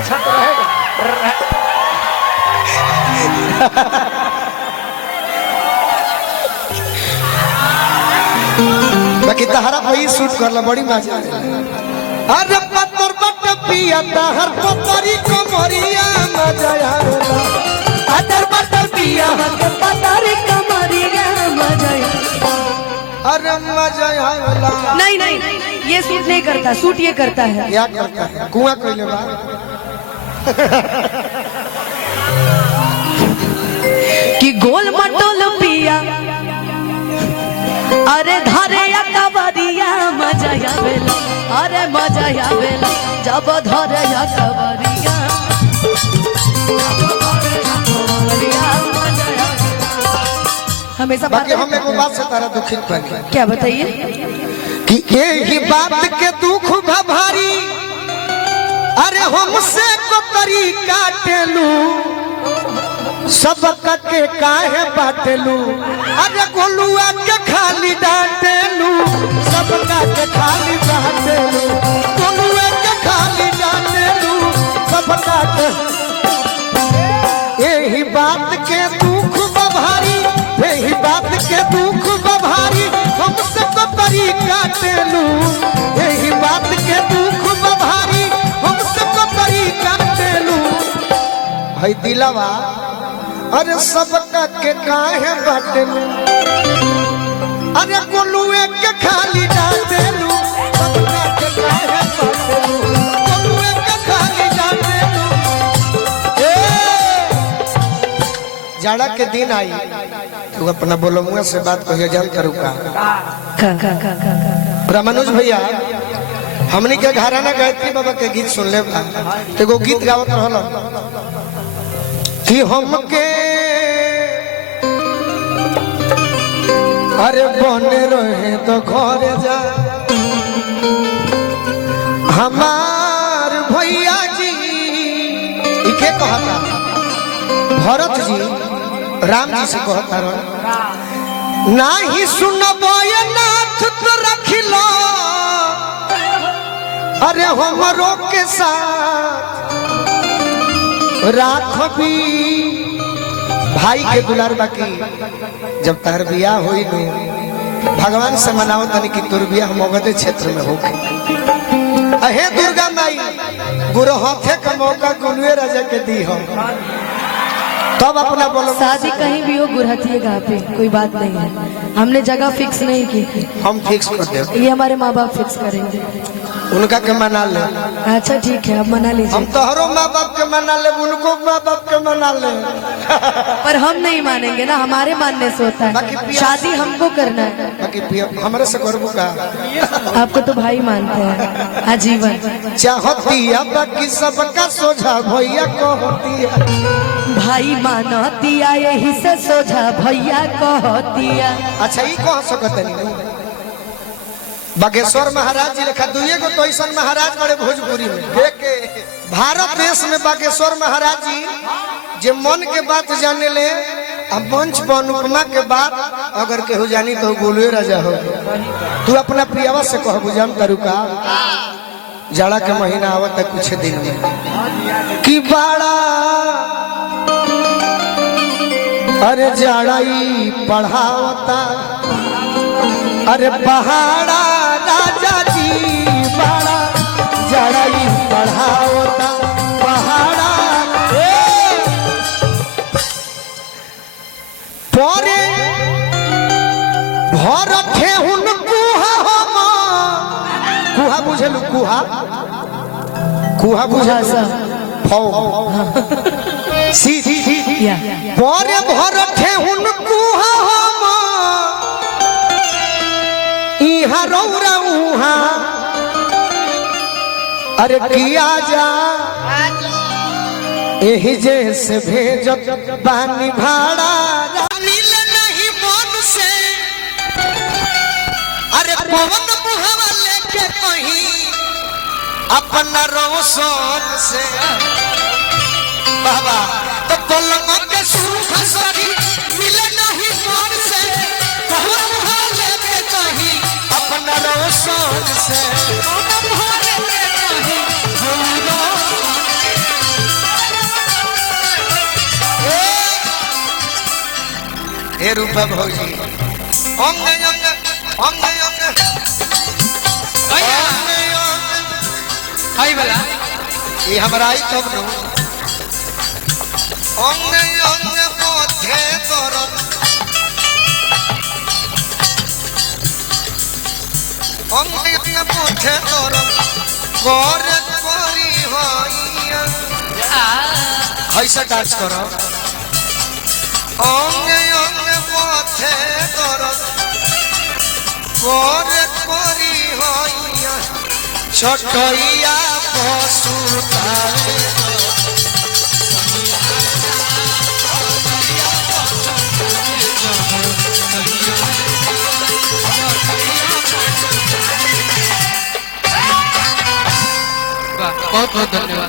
अच्छा तो रहेगा। बाकी तहरा वही शूट करला बड़ी मजा अरे पत्थर बट पिया तहर पतरी कमरिया मजा आवेला पतर पतर पिया पतरी कमरिया मजा। अरे मजा आवेला। नहीं नहीं ये सूट नहीं करता, सूट ये करता है। क्या करता है कुआं कोइले बा कि गोल मटोल पिया अरे धरे या कबरिया मजा आवेला। अरे मजा आवेला जब धरे या कबरिया हमेशा। बाकी हम एक बात से तारा दुखित बनी। क्या बताइए? कि यही बात के दुख भारी अरे हमसे को तरीका टेलू सब के काहे बाटेलू अरे गोलुआ के खाली डांटेलू सब के खाली डांटेलू गोलुआ के खाली डांटेलू सब के। यही बात के दुख भारी यही बात के दुख भारी हमसे को तरीका टेलू यही बात के दुख भारी हमसे को तरीका टेलू भाई दिलावा अरे सबका के काहे बाटेलू अरे गोलुए के खाली डांटेलू सबका के काहे बाटेलू गोलुए के खाली डांटेलू। जाड़ा के दिन आई तू अपना बोलमुआ से बात कहिए जान करू का रामानुज भैया हमनी के घराना गायत्री बाबा के गीत सुन ले एगो गीत गावत रहल कि हमके अरे बने रहे तो घर जा हमार भैया जी इके कहता भरत जी राम जी से कहता रह नाही सुनबो ये नाथ तो रखिलो अरे हमरो के साथ राखबी भाई के दुलार बाकी जब तार बियाह होई नु भगवान से मनाओ तनी कि तोर बियाह मगध क्षेत्र में होके अहे दुर्गा माई गुरु हाथे का मौका गुनुए राजा के दी हो तब अपना बोलो। शादी कहीं भी हो गुरहथिएगा पे कोई बात नहीं है, हमने जगह फिक्स नहीं की थी। हम फिक्स कर दे ये हमारे माँ बाप फिक्स करेंगे। उनका के मना ले। अच्छा ठीक है अब मना लीजिए। हम तोहरो माँ बाप के मना ले उनको माँ बाप के मना ले पर हम नहीं मानेंगे ना, हमारे मानने से होता है। शादी हमको करना है। बाकी हमारे से करबू का आपको तो भाई मानते हैं आजीवन। चाहती है बाकी सबका सोझा भैया को होती है भाई मानतिया यही से सोझा भैया कहतिया। अच्छा ये कह सकते नहीं बागेश्वर महाराज जी लिखा दुए गो तो ऐसा महाराज बड़े भोजपुरी में भारत देश में बागेश्वर महाराज जी जे मन के बात जाने ले अब मंच पर अनुपमा के बात अगर केहू जानी तो गोलुए राजा हो। तू अपना प्रियवा से कह बुझाम करू का जाड़ा के महीना आवत है कुछ दिन में कि बाड़ा अरे जाड़ाई पढ़ावता अरे पहाड़ा राजा जी बाड़ा जाड़ाई पढ़ावता पहाड़ा परे भर ठेहुन कुहा हम कुहा बुझलू कुहा कुहा बुझा फौ सी परे भर ठेहुन कुहा हम इहा रौरा उहा अरे किया जा एही जैसे भेजत पानी भाड़ा मिल नहीं मन से अरे पवन बुहावा लेके कहीं अपना रोशन से बाबा तो पलंग के सुख सरी मिले नहीं मन से पवन बुहावा लेके कहीं अपना रोशन से हे रूपा भौजी अंग अंग अंग अंग हाय वाला ये हमारा आई तब नो अंग अंग पथे करत अंग अंग पथे करत कर करी होइया ऐसा डांस करो अंग अंग पथे करत कर करी होइया छोटइया पशुतावे बहुत बहुत धन्यवाद।